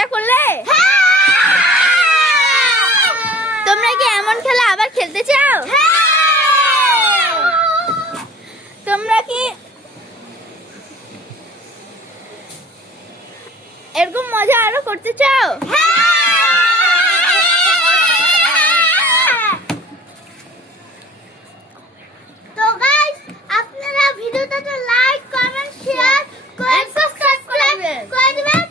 মজা করলে? তোমরা কি এমন খেলা আবার খেলতে চাও? তোমরা কি এরকম মজা আরো করতে চাও? তো গাইস, আপনারা ভিডিওটাতে লাইক, কমেন্ট, শেয়ার করে সাবস্ক্রাইব করে দিবেন।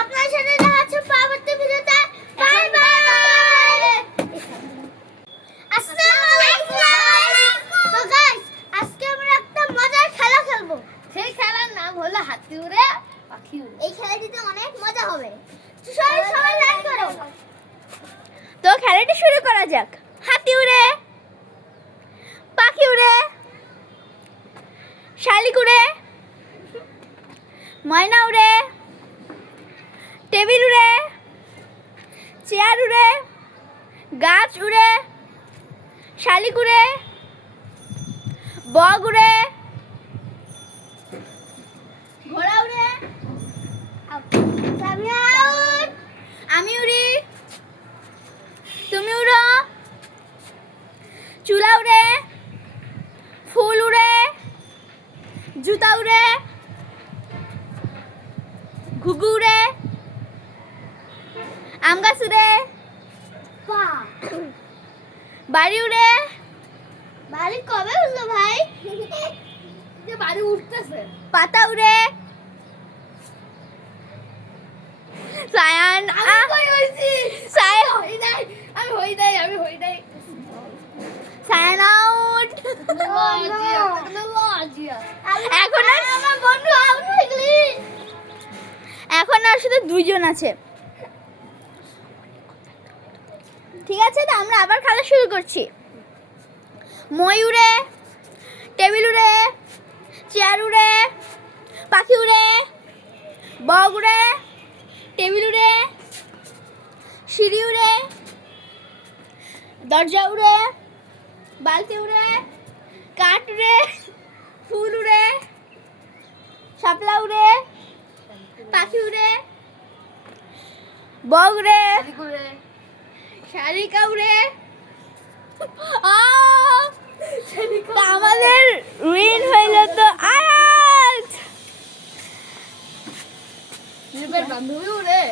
আপনার সাথে দেখা হচ্ছে পরবর্তী ভিডিওতে। Bye bye. আসসালামু আলাইকুম। তো গাইস, আজকে আমরা একটা মজার খেলা খেলবো। সেই খেলার নাম হলো হাতি উড়ে পাখি উড়ে। এই খেলাটিতে অনেক মজা হবে। তো সবাই লাইক করো। তো খেলাটি শুরু করা যাক। হাতি উড়ে, পাখি উড়ে, শালিক উড়ে, ময়না উড়ে, টেবিল উড়ে, চেয়ার উড়ে, গাছ উড়ে, শালিক উড়ে, বক উড়ে, ঘোড়া উড়ে, আমি আউট। আমি উড়ি, তুমি উড়ো, চুলা উড়ে, ফুল উড়ে, জুতা উড়ে, ঘুঘু উড়ে, আম গাছ উড়ে, বাড়ি উড়ে, বাড়ি কবে হলো ভাই? যে বাড়ি উঠতেছে। পাতা উড়ে, সায়ান আমি কই হইছি? সায়ান হই নাই, আমি হই নাই। সায়ান আউট। লজিয়া। এখন আর আমার বন্ধু আউট হয়ে গেলি। এখন আর শুধু দুইজন আছে। ঠিক আছে, তো আমরা আবার খেলা শুরু করছি। মই উড়ে, টেবিল উড়ে, চেয়ার উড়ে, পাখি উড়ে, বক উড়ে, টেবিল উড়ে, সিঁড়ি উড়ে, দরজা উড়ে, বালতি উড়ে, কাঠ উড়ে, ফুল উড়ে, শাপলা উড়ে, পাখি উড়ে, বক উড়ে, শালিকা উড়ে। তা আমাদের উইন হইল তো আয়াত। বান্ধবী উড়ে।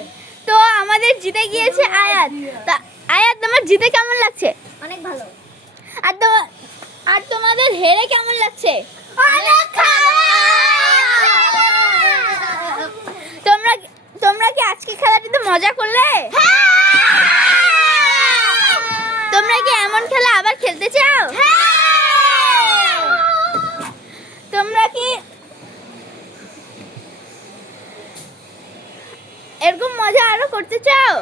তো আমাদের জিতে গিয়েছে আয়াত। তা আয়াত, তোমার জিতে কেমন লাগছে? অনেক ভালো। আর তোমাদের হেরে কেমন লাগছে? অনেক তোমরা কি আজকে খেলাটিতে মজা করলে? তোমরা কি এমন খেলা আবার খেলতে চাও? তোমরা কি এরকম মজা আরো করতে চাও?